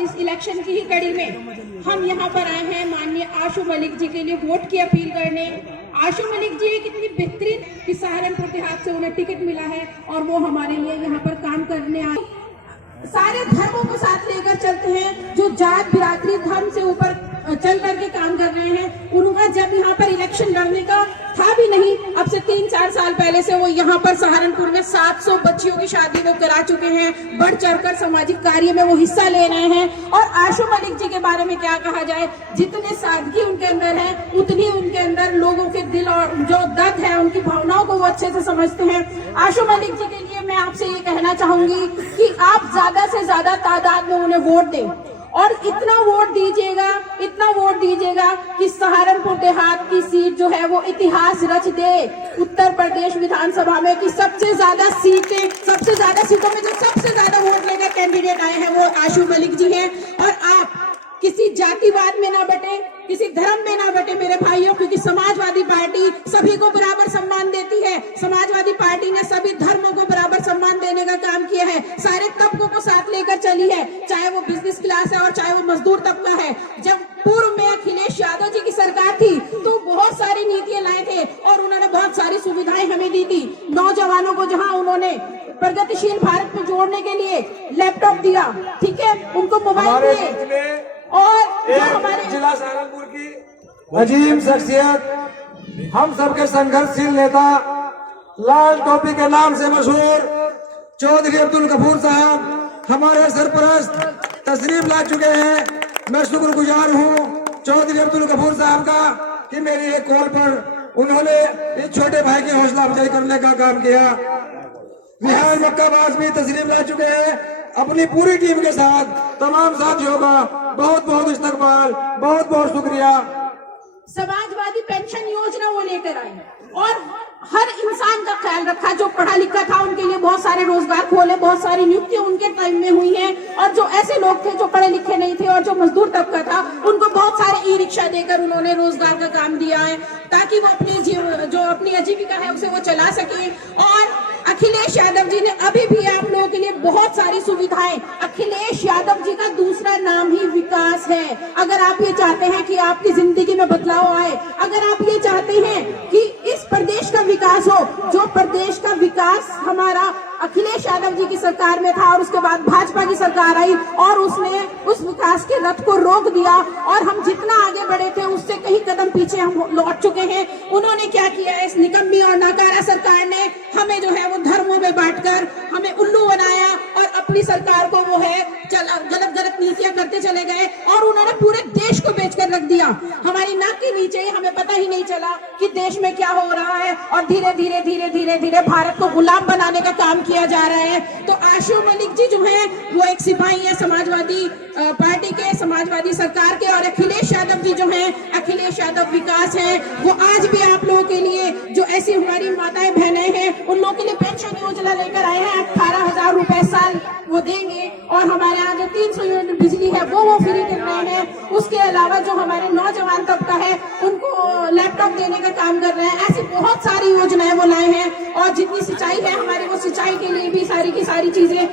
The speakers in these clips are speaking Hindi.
इस इलेक्शन की ही कड़ी में हम यहाँ पर आए हैं माननीय आशु मलिक जी के लिए वोट की अपील करने। आशु मलिक जी एक इतनी बेहतरीन कि सहारनपुर देहात से उन्हें टिकट मिला है और वो हमारे लिए यहाँ पर काम करने आए। सारे धर्मों को साथ लेकर चलते हैं, जो जात बिरादरी धर्म से ऊपर चल करके काम कर रहे हैं। उनका जब यहाँ पर इलेक्शन लड़ने का था भी नहीं, अब से 3-4 साल पहले से वो यहाँ पर सहारनपुर में 700 बच्चियों की शादी वो करा चुके हैं। बढ़ चढ़कर सामाजिक कार्य में वो हिस्सा ले रहे हैं। और आशु मलिक जी के बारे में क्या कहा जाए, जितने सादगी उनके अंदर है उतनी उनके अंदर लोगों के दिल और जो दर्द है उनकी भावनाओं को वो अच्छे से समझते हैं। आशु मलिक जी के लिए मैं आपसे ये कहना चाहूंगी कि आप ज्यादा से ज्यादा तादाद में उन्हें वोट दें और इतना वोट दीजिएगा कि सहारनपुर देहात की सीट जो है वो इतिहास रच दे। उत्तर प्रदेश विधानसभा में की सबसे ज्यादा सीटों में जो सबसे ज्यादा वोट लेकर कैंडिडेट आए हैं वो आशु मलिक जी हैं। और आप किसी जातिवाद में ना बटे, किसी धर्म में ना बटे मेरे भाइयों, क्योंकि समाजवादी पार्टी सभी को बराबर सम्मान देती है। समाजवादी पार्टी ने सभी धर्मों को बराबर सम्मान देने का काम किया है, सारे तबकों को साथ लेकर चली है, चाहे वो बिजनेस क्लास है और चाहे वो मजदूर तबका है। जब पूर्व में अखिलेश यादव जी की सरकार थी तो बहुत सारी नीतियां लाए थे और उन्होंने बहुत सारी सुविधाएं हमें दी थी। नौजवानों को जहां उन्होंने प्रगतिशील भारत को जोड़ने के लिए लैपटॉप दिया, ठीक है, उनको मोबाइल दिए। और हमारे जिला सहारनपुर की अजीम शख्सियत, हम सबके संघर्षशील नेता, लाल टोपी के नाम से मशहूर चौधरी अब्दुल गफूर साहब हमारे सरपरस्त तशरीफ ला चुके हैं। मैं शुक्रगुजार हूँ चौधरी अब्दुल गफूर साहब का कि मेरी एक कॉल पर उन्होंने इस छोटे भाई की हौसला अफजाई करने का काम किया। बिहार मक्काबाज भी तशरीफ ला चुके हैं अपनी पूरी टीम के साथ। तमाम साथियों का बहुत बहुत इस्तकबाल, बहुत बहुत शुक्रिया। समाजवादी पेंशन योजना वो लेकर आई और हर इंसान का ख्याल रखा। जो पढ़ा लिखा था उनके लिए बहुत सारे रोजगार खोले, बहुत सारी नियुक्तियां उनके टाइम में हुई हैं। और जो ऐसे लोग थे जो पढ़े लिखे नहीं थे और जो मजदूर तबका था उनको बहुत सारे ई रिक्शा देकर उन्होंने रोजगार का काम दिया है, ताकि वो अपनी आजीविका है उसे वो चला सके। और अखिलेश यादव जी ने अभी भी आप लोगों के लिए बहुत सारी सुविधाएं, अखिलेश यादव जी का दूसरा नाम ही विकास है। अगर आप ये चाहते हैं कि आपकी जिंदगी में बदलाव आए, अगर आप ये चाहते हैं कि इस प्रदेश का विकास हो, जो प्रदेश का विकास हमारा अखिलेश यादव जी की सरकार में था और उसके बाद भाजपा की सरकार आई और उसने उस विकास के रथ को रोक दिया और हम जितना आगे बढ़े थे उससे कई कदम पीछे हम लौट चुके हैं। उन्होंने क्या किया है, इस निकम्मी और नाकारा सरकार ने हमें जो है वो धर्मों में बांटकर हमें उल्लू बनाया और अपनी सरकार को वो है गलत नीतियां करते चले गए और उन्होंने पूरे देश को बेचकर रख दिया। हमारी नाक के नीचे हमें पता ही नहीं चला कि देश में क्या हो रहा है और धीरे धीरे भारत को गुलाम बनाने का काम किया जा रहा है। तो आशु मलिक जी जो है वो एक सिपाही है समाजवादी पार्टी के, समाजवादी सरकार के। और अखिलेश यादव जी जो है, अखिलेश यादव विकास है, वो आज भी आप लोगों के लिए जो ऐसी हमारी माताएं बहनें हैं उन लोगों के लिए पेंशन योजना लेकर आए हैं। 18,000 रुपए साल वो देंगे और हमारे यहाँ जो 300 यूनिट बिजली है वो फ्री कर रहे हैं। उसके अलावा जो हमारे नौजवान तबका है उनको लैपटॉप देने का काम कर रहे हैं। ऐसी बहुत सारी योजनाएं वो लाए हैं और जितनी सिंचाई है हमारी वो सिंचाई के लिए भी सारी की सारी चीजें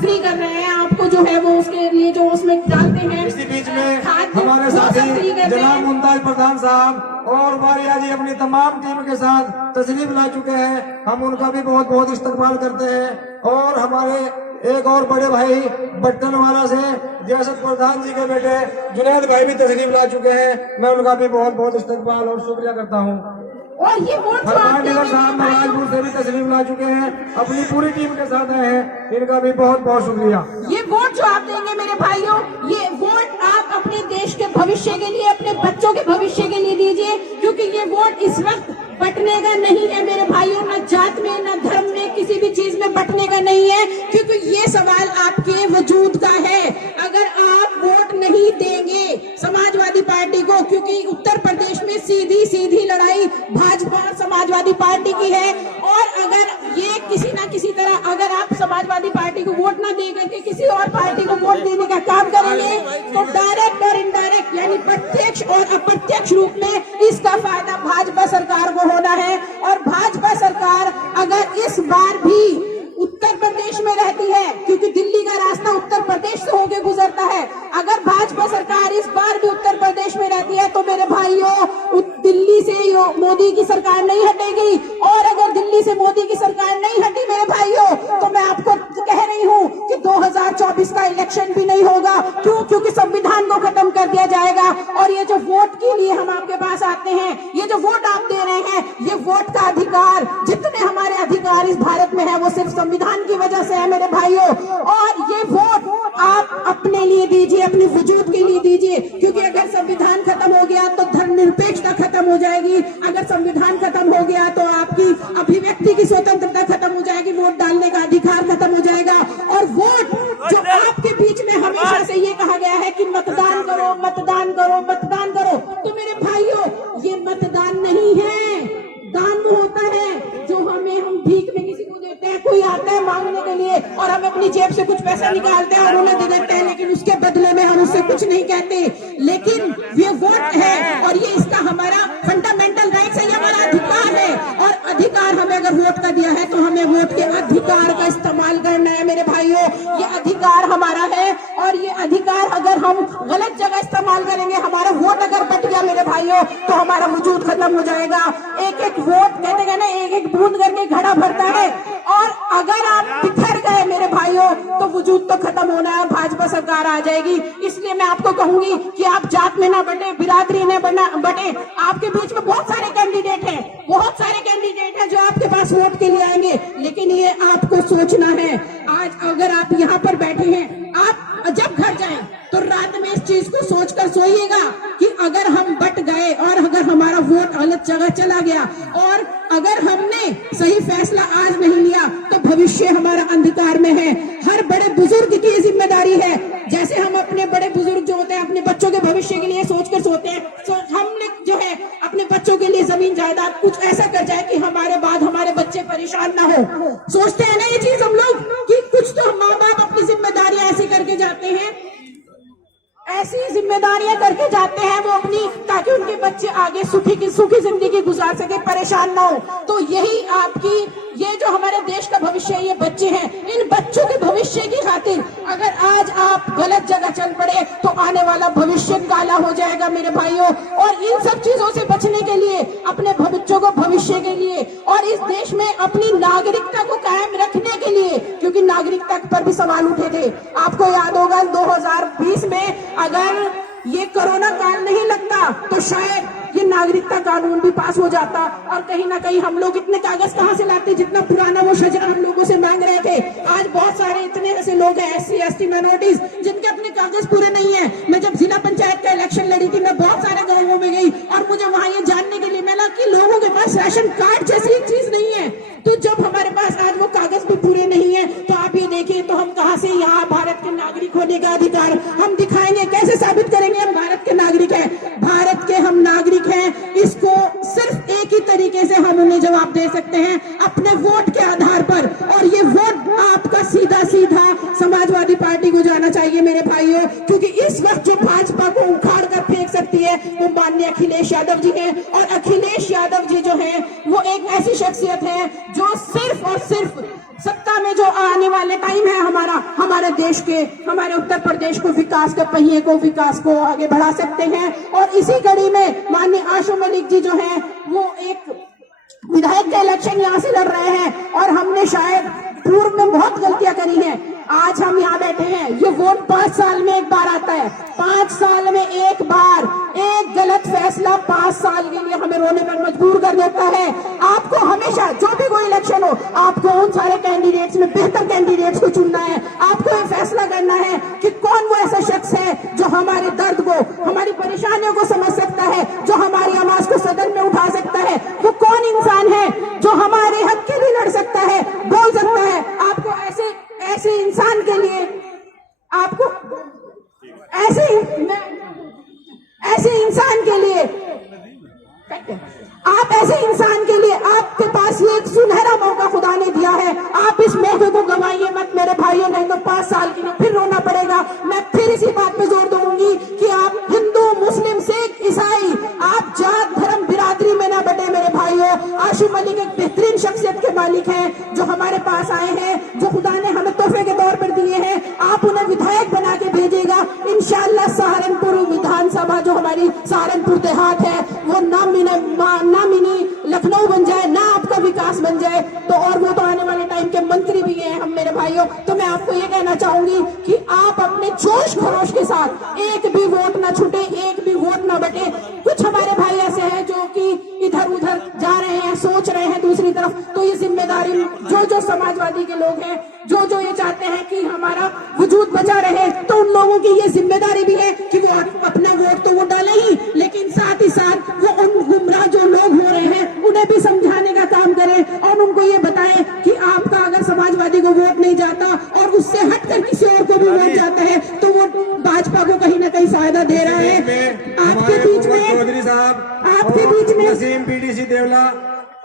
फ्री कर रहे हैं। आपको जो है वो उसके लिए जो उसमें डालते हैं। इसी बीच में हमारे साथी जनाब मुमताज प्रधान साहब और वारिया जी अपनी तमाम टीम के साथ तशरीफ ला चुके हैं। हम उनका भी बहुत बहुत इस्तकबाल करते हैं। और हमारे एक और बड़े भाई बट्टनवाला से जयसत प्रधान जी के बेटे जुनैद भाई भी तशरीफ ला चुके हैं। मैं उनका भी बहुत बहुत इस्तकबाल और शुक्रिया करता हूँ। और ये वोट साहब महाराजपुर से भी तशरीफ ला चुके हैं, अपनी पूरी टीम के साथ आए हैं, इनका भी बहुत बहुत शुक्रिया। ये वोट जो आप देंगे मेरे भाइयों, ये वोट आप अपने देश के भविष्य के लिए, अपने बच्चों के भविष्य के लिए दीजिए, क्योंकि ये वोट इस वक्त बंटने का नहीं है मेरे भाइयों, न जात में न धर्म में किसी भी चीज में बंटने का नहीं है, क्योंकि ये सवाल आपके वजूद का है। अगर आप वोट नहीं देंगे समाजवादी पार्टी को, क्योंकि उत्तर प्रदेश में सीधी लड़ाई भाजपा और समाजवादी पार्टी की है, और अगर ये किसी ना किसी तरह अगर आप समाजवादी पार्टी को वोट ना दे करके किसी और पार्टी को वोट देने का काम करेंगे तो डायरेक्ट और इनडायरेक्ट यानी प्रत्यक्ष और अप्रत्यक्ष रूप में इसका फायदा भाजपा सरकार को होना है। और भाजपा सरकार अगर इस बार भी उत्तर प्रदेश में रहती है, क्योंकि दिल्ली का रास्ता उत्तर प्रदेश से होकर गुजरता है, मोदी की सरकार नहीं हटेगी, और अगर दिल्ली से मोदी की सरकार नहीं हटी मेरे भाइयों, तो मैं आपको कह रही हूं कि 2024 का इलेक्शन भी नहीं होगा। क्यों? क्योंकि संविधान को खत्म कर दिया जाएगा। और ये जो वोट के लिए हम आपके पास आते हैं, ये जो वोट आप दे रहे हैं, ये वोट का अधिकार, जितने हमारे अधिकार इस भारत में है वो सिर्फ संविधान की वजह से है मेरे भाइयों। और ये वोट आप अपने लिए दीजिए, अपने वजूद के लिए दीजिए, क्योंकि अगर संविधान खत्म हो गया तो धर्मनिरपेक्षता खत्म हो जाएगी। अगर संविधान खत्म हो गया तो आपकी अभिव्यक्ति की स्वतंत्रता खत्म हो जाएगी, वोट डालने का अधिकार खत्म हो जाएगा। और वोट जो आपके बीच में हमेशा से ये कहा गया है कि मतदान करो, मतदान करो, मतदान करो, तो मेरे भाइयों ये मतदान नहीं है, दान होता है जो हम भीख में किसी को देते हैं। कोई आता है मांगने के लिए और हम अपनी जेब से कुछ पैसा निकालते हैं और उन्हें दे देते हैं, लेकिन उसके बदले में हम उससे कुछ नहीं कहते। लेकिन ये वोट है और ये इसका हमारा फंडामेंटल राइट्स है, ये हमारा अधिकार है। और अधिकार हमें अगर वोट का दिया है तो हमें वोट के अधिकार का इस्तेमाल करना है मेरे भाइयों। ये अधिकार हमारा है और ये अधिकार अगर हम गलत जगह इस्तेमाल करेंगे, हमारा वोट अगर बट गया मेरे भाइयों, तो हमारा वजूद खत्म हो जाएगा। एक एक वोट कहते हैं ना, एक एक बूंद करके घड़ा भरता है, और अगर आप बिखर गए मेरे भाइयों तो वजूद तो खत्म होना है, भाजपा सरकार आ जाएगी। इसलिए मैं आपको कहूंगी कि आप जात में ना बटे, बिरादरी में बटे। आपके बीच में बहुत सारे कैंडिडेट हैं, बहुत सारे कैंडिडेट हैं जो आपके पास वोट के लिए आएंगे, लेकिन ये आपको सोचना है। आज अगर आप यहाँ पर बैठे हैं, आप जब घर जाएं तो रात में इस चीज को सोचकर सोइएगा कि अगर हम बट गए और अगर हमारा वोट गलत जगह चला गया और अगर हमने सही फैसला आज नहीं लिया तो भविष्य हमारा अंधकार में है। हर बड़े बुजुर्ग की जिम्मेदारी है, जैसे हम अपने बड़े बुजुर्ग जो होते हैं अपने बच्चों के भविष्य के लिए सोचकर सोते हैं, हमने जो है अपने बच्चों के लिए जमीन जायदाद कुछ ऐसा कर जाए कि हमारे बाद हमारे बच्चे परेशान ना हो। सोचते हैं ना ये चीज हम लोग कि कुछ तो माँ बाप अपनी जिम्मेदारियां ऐसी करके जाते हैं, ऐसी जिम्मेदारियां करके जाते हैं वो अपनी, ताकि उनके बच्चे आगे सुखी जिंदगी गुजार सके, परेशान ना हो। तो यही आपकी, ये जो हमारे देश का भविष्य है, ये बच्चे हैं। इन बच्चों के भविष्य की खातिर अगर आज आप गलत जगह चल पड़े तो आने वाला भविष्य काला हो जाएगा मेरे भाइयों। और इन सब चीजों से बचने के लिए, अपने बच्चों को भविष्य के लिए और इस देश में अपनी नागरिकता को कायम रखने के लिए, क्योंकि नागरिकता पर भी सवाल उठे थे। आपको याद होगा 2020 में अगर ये कोरोना काल नहीं लगता तो शायद ये नागरिकता कानून भी पास हो जाता। और कहीं ना कहीं हम लोग इतने कागज कहां से लाते, जितना पुराना वो शजरा हम लोगों से मांग रहे थे। आज बहुत सारे इतने ऐसे लोग हैं, SC ST माइनॉरिटीज, जिनके अपने कागज पूरे नहीं है। मैं जब जिला पंचायत का इलेक्शन लड़ी थी, मैं बहुत सारे गाँवों में गई और मुझे वहां ये जानने के लिए मिला कि लोगों के पास राशन कार्ड जैसी एक चीज नहीं है। तो जब हमारे पास आज वो कागज भी पूरे नहीं है, तो आप ये देखिए तो हम कहां से यहाँ भारत के नागरिक होने का अधिकार हम दिखाएंगे, कैसे साबित करेंगे हम भारत के नागरिक हैं। भारत के हम नागरिक हैं, इसको सिर्फ एक ही तरीके से हम उन्हें जवाब दे सकते हैं, अपने वोट के आधार पर। और ये वोट आपका सीधा सीधा समाजवादी पार्टी को जाना चाहिए मेरे भाइयों, क्योंकि इस वक्त जो भाजपा को उखाड़ कर फेंक सकती है वो माननीय अखिलेश यादव जी हैं। और अखिलेश यादव जी जो हैं वो एक ऐसी शख्सियत है जो सिर्फ और सिर्फ सत्ता में जो आने वाले टाइम है हमारे देश के, हमारे उत्तर प्रदेश को, विकास के पहिए को, विकास को आगे बढ़ा सकते हैं। और इसी कड़ी में माननीय आशु मलिक जी जो हैं वो एक विधायक का इलेक्शन यहाँ से लड़ रहे हैं और हमने शायद पूर्व में बहुत गलतियां करी हैं। आज हम यहाँ बैठे हैं, ये वोट 5 साल में एक बार आता है, 5 साल में एक बार एक गलत फैसला 5 साल के लिए हमें रोने पर मजबूर कर देता है। आपको हमेशा जो भी कोई इलेक्शन हो, आपको उन सारे कैंडिडेट्स में बेहतर कैंडिडेट्स को चुनना है। आपको ये फैसला करना है कि कौन वो ऐसा शख्स है जो हमारे दर्द को, हमारी परेशानियों को समझ सकता है, जो हमारी आवाज को सदन में उठा सकता है। वो कौन इंसान है जो हमारे हक के लिए लड़ सकता है, बोल सकता है। आपको ऐसे इंसान के लिए, आपको ऐसे इंसान के लिए, आप ऐसे इंसान के लिए, आपके पास ये एक सुनहरा मौका खुदा ने दिया है। आप इस मौके को गंवाइए मत मेरे भाइयों, नहीं तो 5 साल के लिए फिर रोना पड़ेगा। मैं फिर इसी बात पे जोर दूंगी कि आप हिंदू, मुस्लिम, सिख, ईसाई, आप जात, धर्म, बिरादरी में ना बटे मेरे भाइयों। आशु मलिक एक बेहतरीन शख्सियत के मालिक हैं जो हमारे पास आए हैं, जो खुदा ने हमें तोहफे के तौर पर दिए हैं। आप उन्हें विधायक बना के भेजेगा इंशाअल्लाह। सहारनपुर विधानसभा जो हमारी सहारनपुर देहात है वो नाम लखनऊ बन जाए, ना आपका विकास बन जाए, तो और वो तो आने वाले टाइम के मंत्री भी हैं हम मेरे भाइयों। तो मैं आपको ये कहना चाहूंगी कि आप अपने जोश खरोश के साथ एक भी वोट ना छूटे, एक भी वोट ना बटे। कुछ हमारे भाई ऐसे हैं जो कि इधर उधर जा रहे हैं, सोच रहे हैं दूसरी तरफ, तो ये जिम्मेदारी जो समाजवादी के लोग हैं, जो ये चाहते हैं कि हमारा वजूद बचा रहे, तो उन लोगों की ये जिम्मेदारी भी है कि वो अपना वोट तो वो डाले ही, लेकिन साथ ही साथ वो उन गुमराह जो लोग हो रहे हैं उन्हें भी समझाने का काम करें और उनको ये बताएं कि आपका अगर समाजवादी को वोट नहीं जाता और उससे हटकर किसी और को भी वोट जाता है तो वो भाजपा को कहीं ना कहीं फायदा दे रहा है। आपके बीच में चौधरी साहब, आपके बीच में नसीम पीडीसी देवला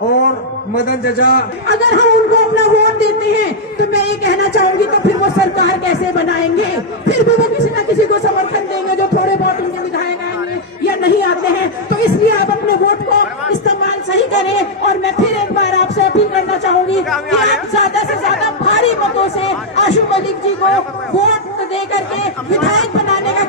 और मदन चचा, अगर हम उनको अपना वोट देते हैं तो मैं ये कहना चाहूंगी तो फिर वो सरकार कैसे बनाएंगे? फिर भी वो किसी ना किसी को समर्थन देंगे जो थोड़े बहुत उनके विधायक आएंगे या नहीं आते हैं। तो इसलिए आप अपने वोट को इस्तेमाल सही करें और मैं फिर एक बार आपसे अपील करना चाहूंगी कि आप ज्यादा से ज्यादा भारी मतों से आशू मलिक जी को वोट दे करके विधायक बनाने का